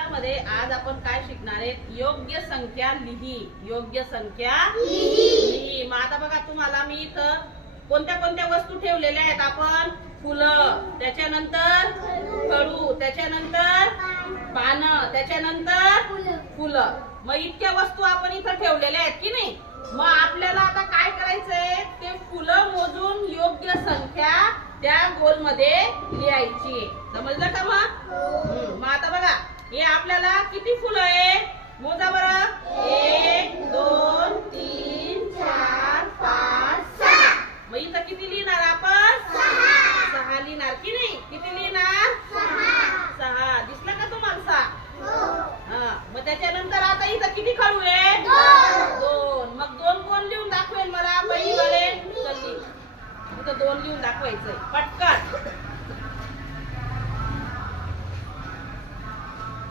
मध्ये आज आपण काय शिकणार आहे? योग्य संख्या लिही. योग्य संख्या लिही. मग आता बघा तुम्हाला मी इथं कोणत्या कोणत्या वस्तू ठेवलेल्या आहेत आपण? फुलं, त्याच्यानंतर खडू, त्याच्यानंतर पानं, त्याच्यानंतर फुलं. मग इतक्या वस्तू आपण इथं ठेवलेल्या आहेत की नाही? मग आपल्याला आता काय करायचंय? ते फुलं मोजून योग्य संख्या त्या गोल मध्ये लिहायची. समजलं का? मग आता बघा, हे आपल्याला किती फुलं आहे? मोजा बरं. 1 2 3 4 5 6. मग इथं किती लिहिणार आपण? 6 लिहिणार की नाही? किती लिहिणार? 6. दिसलं का तुम्हाला 6? मग त्याच्यानंतर आता इथं किती खडू आहे? 2. मग 2 कोण लिहून दाखवेल मला? पहिली वाले चल, इथं 2 लिहून दाखवायचंय पटकन.